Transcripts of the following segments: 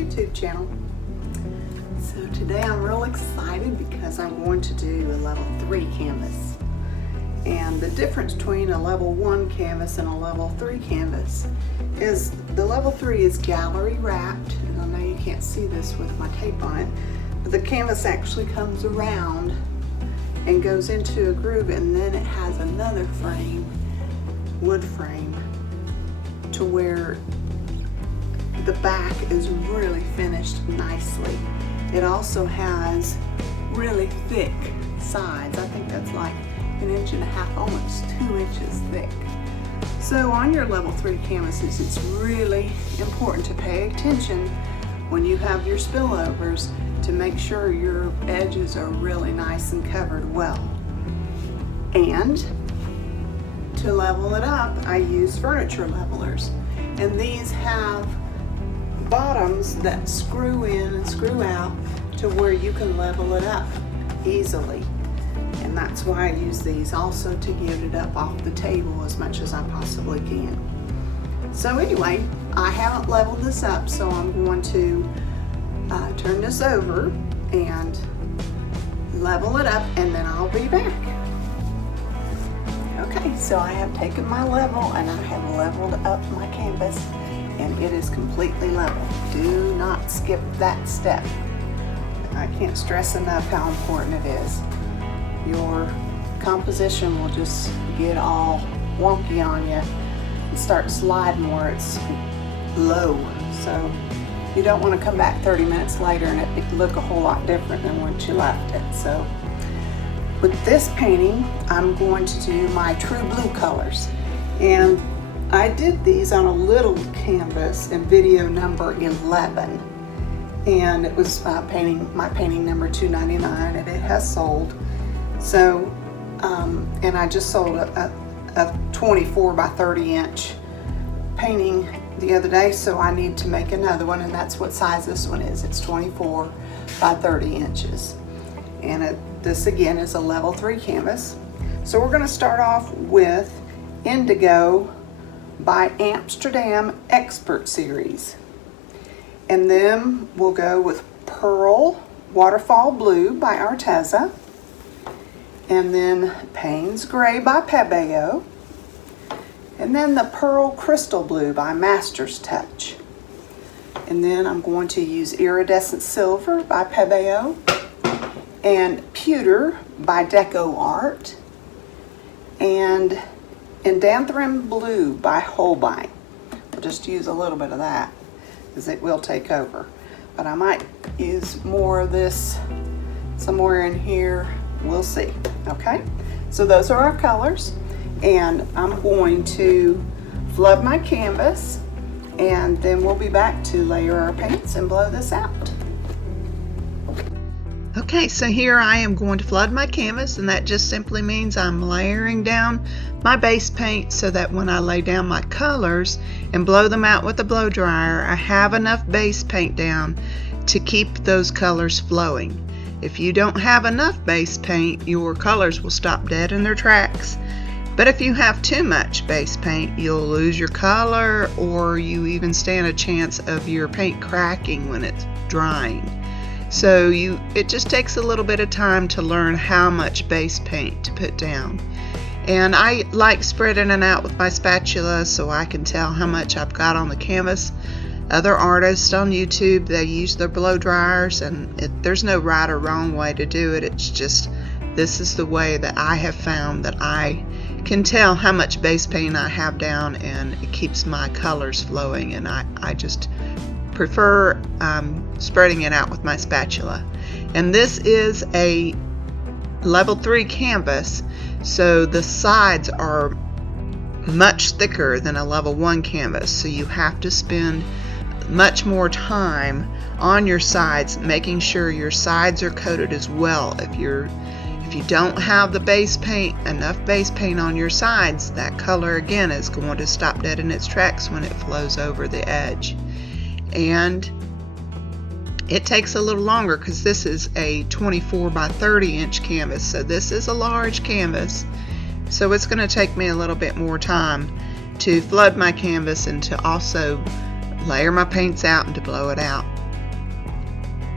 YouTube channel. So today I'm real excited because I'm going to do a level 3 canvas. And the difference between a level 1 canvas and a level 3 canvas is the level 3 is gallery wrapped, and I know you can't see this with my tape on it, but the canvas actually comes around and goes into a groove, and then it has another frame, wood frame, to where the back is really finished nicely. It also has really thick sides. I think that's like 1.5 inches, almost 2 inches thick. So on your level 3 canvases, it's really important to pay attention when you have your spillovers to make sure your edges are really nice and covered well. And to level it up, I use furniture levelers, and these have bottoms that screw in and screw out to where you can level it up easily. And that's why I use these, also to get it up off the table as much as I possibly can. So anyway, I haven't leveled this up, so I'm going to turn this over and level it up, and then I'll be back. Okay, so I have taken my level and I have leveled up my canvas, and it is completely level. Do not skip that step. I can't stress enough how important it is. Your composition will just get all wonky on you and start sliding where it's low. So you don't want to come back 30 minutes later and it look a whole lot different than when you left it. So with this painting, I'm going to do my true blue colors. And I did these on a little canvas in video number 11. And it was my painting number 299, and it has sold. So, and I just sold a 24 by 30 inch painting the other day, so I need to make another one, and that's what size this one is. It's 24 by 30 inches. And this again is a level 3 canvas. So we're going to start off with Indigo by Amsterdam Expert Series. And then we'll go with Pearl Waterfall Blue by Arteza. And then Paynes Gray by Pebeo. And then the Pearl Crystal Blue by Master's Touch. And then I'm going to use Iridescent Silver by Pebeo. And Pewter by DecoArt. And Indanthrene Blue by Holbein. We'll just use a little bit of that, because it will take over. But I might use more of this somewhere in here. We'll see. Okay, so those are our colors, and I'm going to flood my canvas, and then we'll be back to layer our paints and blow this out. Okay, so here I am going to flood my canvas, and that just simply means I'm layering down my base paint so that when I lay down my colors and blow them out with a blow dryer, I have enough base paint down to keep those colors flowing. If you don't have enough base paint, your colors will stop dead in their tracks. But if you have too much base paint, you'll lose your color, or you even stand a chance of your paint cracking when it's drying. So it just takes a little bit of time to learn how much base paint to put down. And I like spreading it out with my spatula so I can tell how much I've got on the canvas. Other artists on YouTube, they use their blow dryers, and there's no right or wrong way to do it. It's just, this is the way that I have found that I can tell how much base paint I have down, and it keeps my colors flowing, and I just prefer spreading it out with my spatula. And this is a level 3 canvas, so the sides are much thicker than a level 1 canvas, so you have to spend much more time on your sides, making sure your sides are coated as well. If you don't have the base paint, enough base paint on your sides, that color again is going to stop dead in its tracks when it flows over the edge. And it takes a little longer because this is a 24 by 30 inch canvas, so this is a large canvas, so it's going to take me a little bit more time to flood my canvas and to also layer my paints out and to blow it out.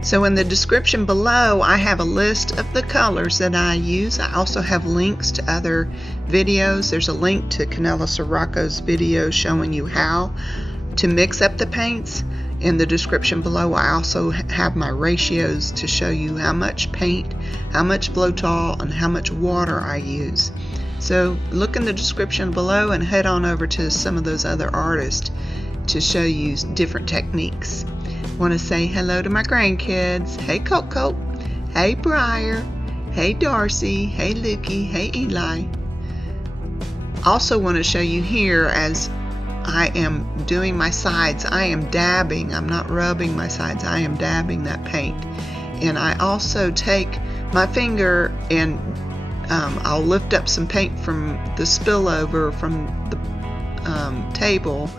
So in the description below, I have a list of the colors that I use. I also have links to other videos. There's a link to Kanella Ciraco's video showing you how to mix up the paints. In the description below, I also have my ratios to show you how much paint, how much Floetrol, and how much water I use. So look in the description below and head on over to some of those other artists to show you different techniques. I want to say hello to my grandkids. Hey Coco, hey Briar, hey Darcy, hey Lucky, hey Eli. Also want to show you here, as I am doing my sides, I am dabbing. I'm not rubbing my sides, I am dabbing that paint. And I also take my finger and I'll lift up some paint from the spillover from the table,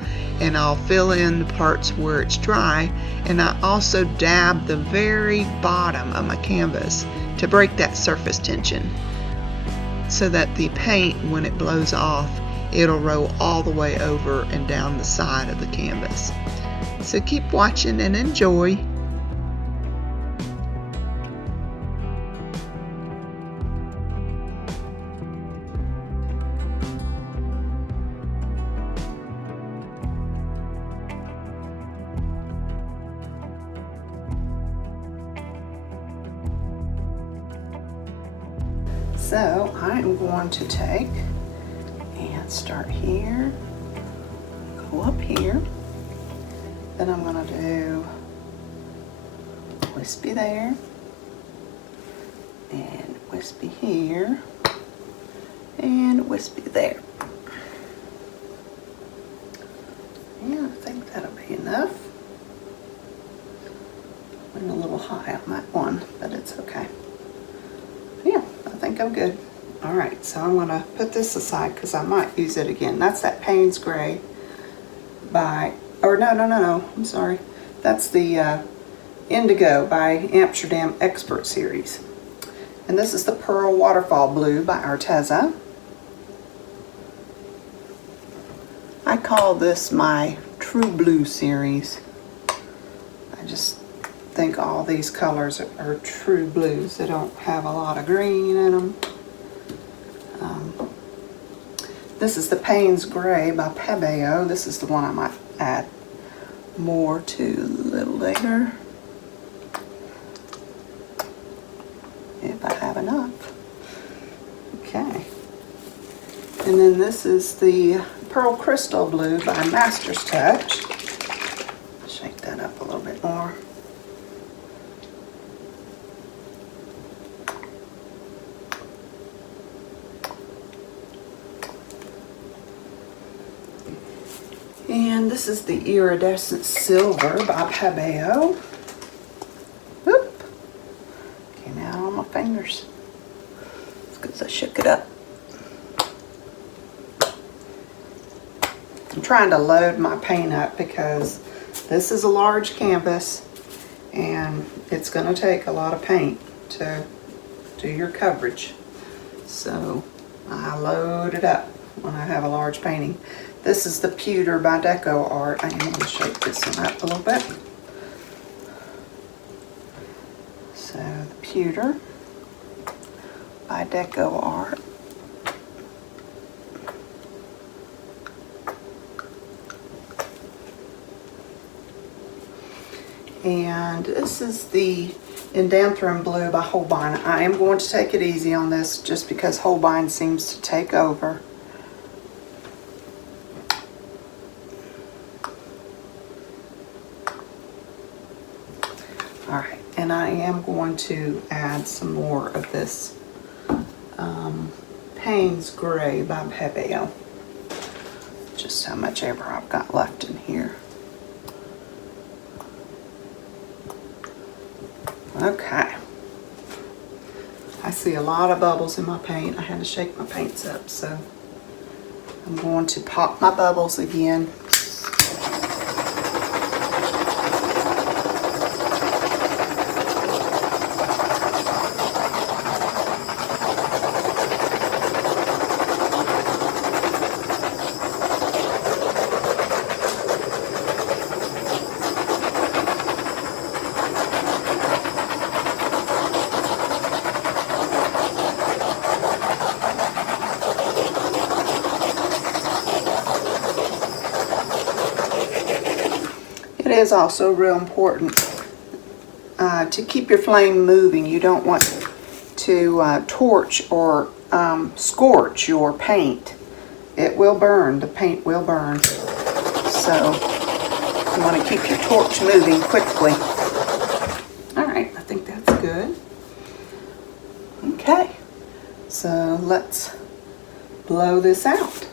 and I'll fill in the parts where it's dry, and I also dab the very bottom of my canvas to break that surface tension so that the paint, when it blows off, it'll roll all the way over and down the side of the canvas. So keep watching and enjoy. So I am going to take and start here, go up here, then I'm going to do wispy there, and wispy here, and wispy there. Yeah, I think that'll be enough. Went a little high on that one, but it's okay. Yeah, I think I'm good. All right, so I'm gonna put this aside because I might use it again. That's that Paynes gray by, or no, I'm sorry. That's the Indigo by Amsterdam Expert Series. And this is the Pearl Waterfall Blue by Arteza. I call this my True Blue series. I just think all these colors are true blues. They don't have a lot of green in them. This is the Paynes Gray by Pebeo. This is the one I might add more to a little later, if I have enough. Okay. And then this is the Pearl Crystal Blue by Master's Touch. Shake that up a little bit more. And this is the Iridescent Silver by Pebeo. Whoop! Came out on my fingers. It's because I shook it up. I'm trying to load my paint up because this is a large canvas and it's going to take a lot of paint to do your coverage. So I load it up when I have a large painting. This is the Pewter by DecoArt. I am going to shake this one up a little bit. So the Pewter by DecoArt. And this is the Indanthrene Blue by Holbein. I am going to take it easy on this just because Holbein seems to take over. Alright, and I am going to add some more of this Paynes Gray by Pebeo. Just how much ever I've got left in here. Okay. I see a lot of bubbles in my paint. I had to shake my paints up, so I'm going to pop my bubbles again. is also real important to keep your flame moving. You don't want to torch or scorch your paint. It will burn. The paint will burn. So you want to keep your torch moving quickly. All right, I think that's good. Okay, so let's blow this out.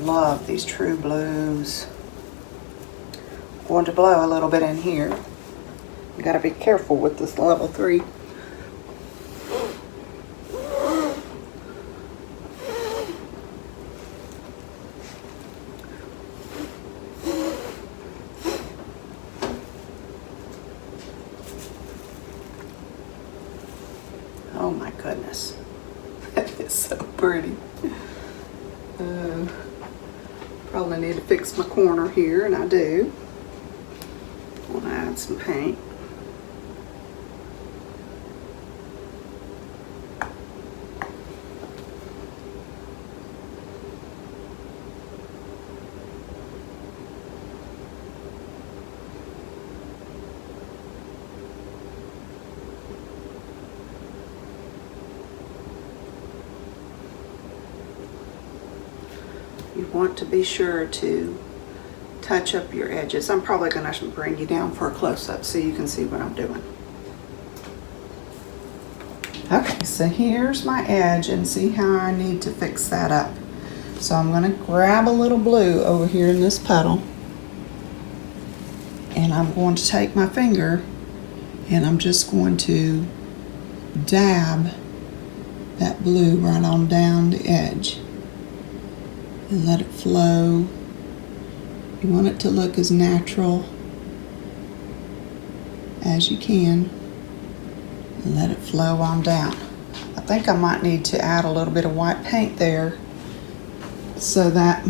Love these true blues. I want to blow a little bit in here. You got to be careful with this level 3. Oh my goodness, that is so pretty. Probably need to fix my corner here, and I do. I want to add some paint. You want to be sure to touch up your edges. I'm probably going to bring you down for a close-up so you can see what I'm doing. Okay, so here's my edge, and see how I need to fix that up. So I'm going to grab a little blue over here in this puddle, and I'm going to take my finger and I'm just going to dab that blue right on down the edge. And let it flow. You want it to look as natural as you can. And let it flow on down. I think I might need to add a little bit of white paint there so that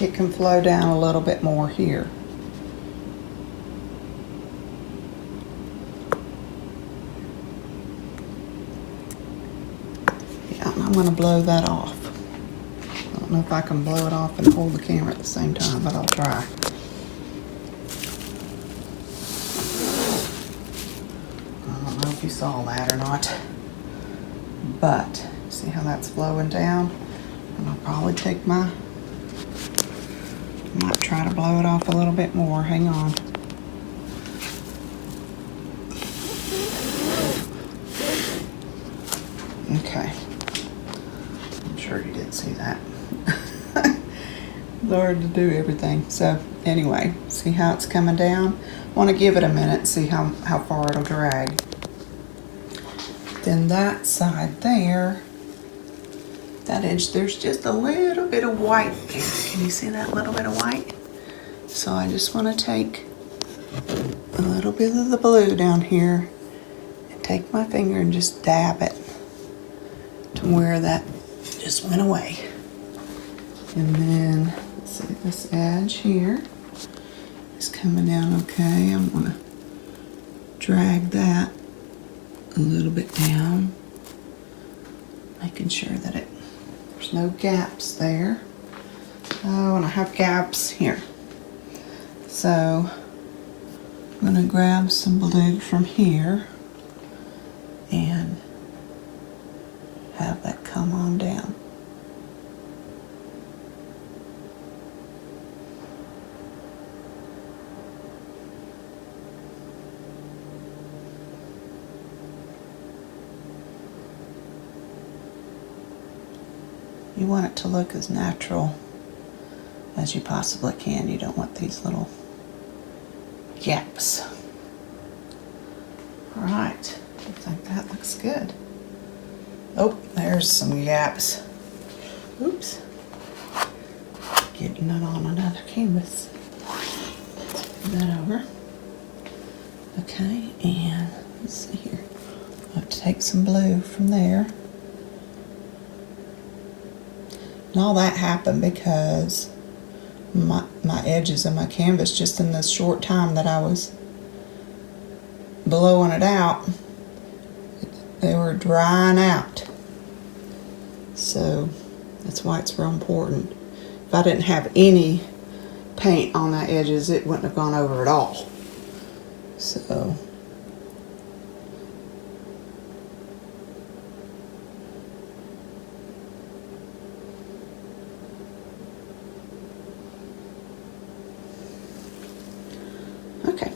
it can flow down a little bit more here. I'm gonna blow that off. I don't know if I can blow it off and hold the camera at the same time, but I'll try. I don't know if you saw that or not, but see how that's flowing down? And I'll probably take my, I might try to blow it off a little bit more. Hang on. Okay. I'm sure you did see that. It's hard to do everything. So anyway, see how it's coming down? I want to give it a minute, see how far it'll drag. Then that side there, that edge, there's just a little bit of white there. Can you see that little bit of white? So I just want to take a little bit of the blue down here and take my finger and just dab it to where that just went away. And then, let's see, this edge here is coming down okay. I'm gonna drag that a little bit down, making sure that there's no gaps there. Oh, and I have gaps here. So I'm gonna grab some blue from here and have that come on down. You want it to look as natural as you possibly can. You don't want these little gaps. All right, I think that looks good. Oh, there's some gaps. Oops. Getting it on another canvas. Move that over. Okay, and let's see here. I'll have to take some blue from there. And all that happened because my edges of my canvas, just in this short time that I was blowing it out, they were drying out. So that's why it's real important. If I didn't have any paint on the edges, it wouldn't have gone over at all. So okay,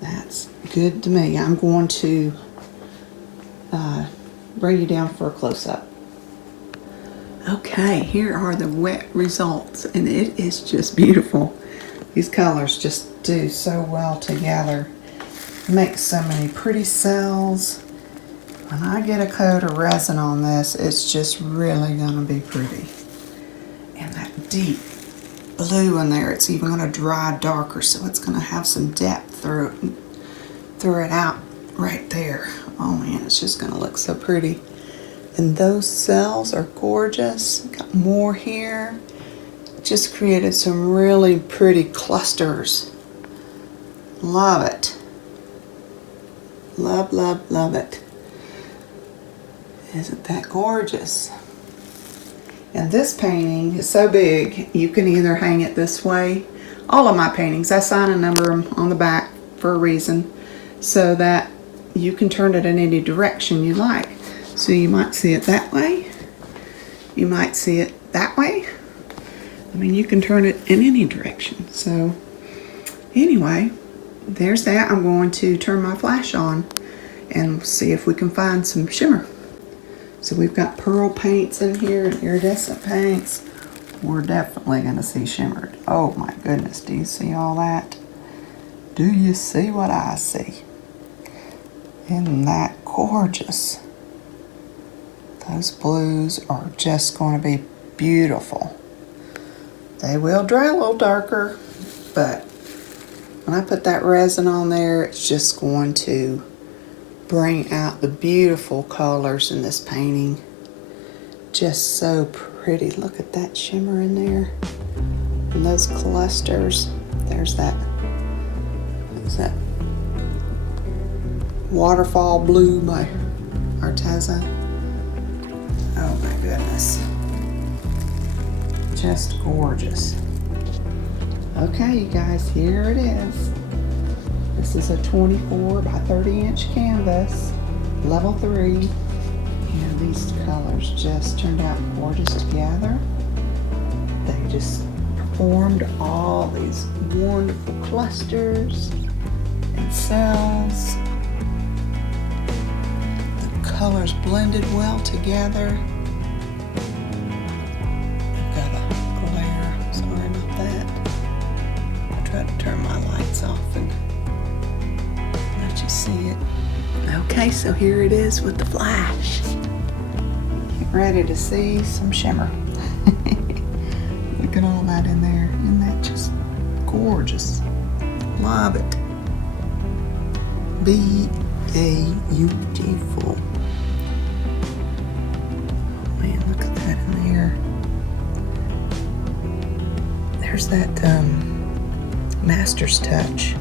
that's good to me. I'm going to bring you down for a close-up. Okay, here are the wet results, and it is just beautiful. These colors just do so well together. Make so many pretty cells. When I get a coat of resin on this, it's just really gonna be pretty. And that deep blue in there, it's even gonna dry darker, so it's gonna have some depth through it out right there. Oh man, it's just gonna look so pretty. And those cells are gorgeous. Got more here. Just created some really pretty clusters. Love it. Love, love, love it. Isn't that gorgeous? And this painting is so big, you can either hang it this way. All of my paintings, I sign and number them on the back for a reason, so that you can turn it in any direction you like. So you might see it that way. You might see it that way. I mean, you can turn it in any direction. So anyway, there's that. I'm going to turn my flash on and see if we can find some shimmer. So we've got pearl paints in here and iridescent paints. We're definitely gonna see shimmered. Oh my goodness, do you see all that? Do you see what I see? Isn't that gorgeous? Those blues are just going to be beautiful. They will dry a little darker, but when I put that resin on there, it's just going to bring out the beautiful colors in this painting. Just so pretty. Look at that shimmer in there. And those clusters. There's that. What's that? Waterfall Blue by Arteza. Oh my goodness. Just gorgeous. Okay, you guys, here it is. This is a 24 by 30 inch canvas, level 3. And these colors just turned out gorgeous together. They just formed all these wonderful clusters and cells. The colors blended well together. I've got a glare, sorry about that. I tried to turn my lights off and let you see it. Okay, so here it is with the flash. Get ready to see some shimmer. Look at all that in there. Isn't that just gorgeous? Love it. Beautiful. Man, look at that in there. There's that Master's Touch. I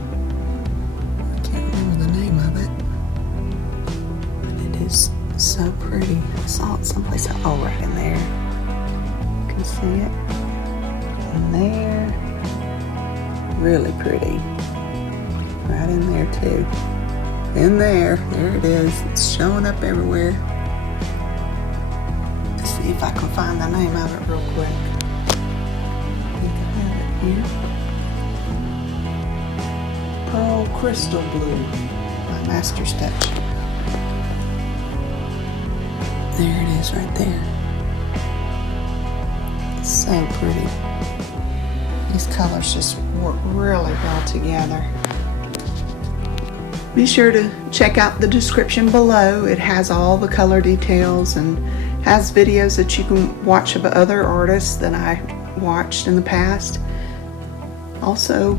can't remember the name of it. But it is so pretty. I saw it someplace. Oh, right in there. You can see it. In there. Really pretty. Right in there too. In there. There it is. It's showing up everywhere. Let's see if I can find the name of it real quick. I think I have it here. Pearl Crystal Blue by Master's Touch. There it is right there. It's so pretty. These colors just work really well together. Be sure to check out the description below. It has all the color details and has videos that you can watch of other artists that I watched in the past. Also,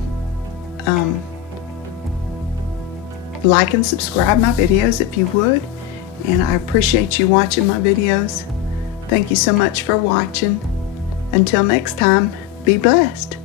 like and subscribe my videos if you would. And I appreciate you watching my videos. Thank you so much for watching. Until next time, be blessed.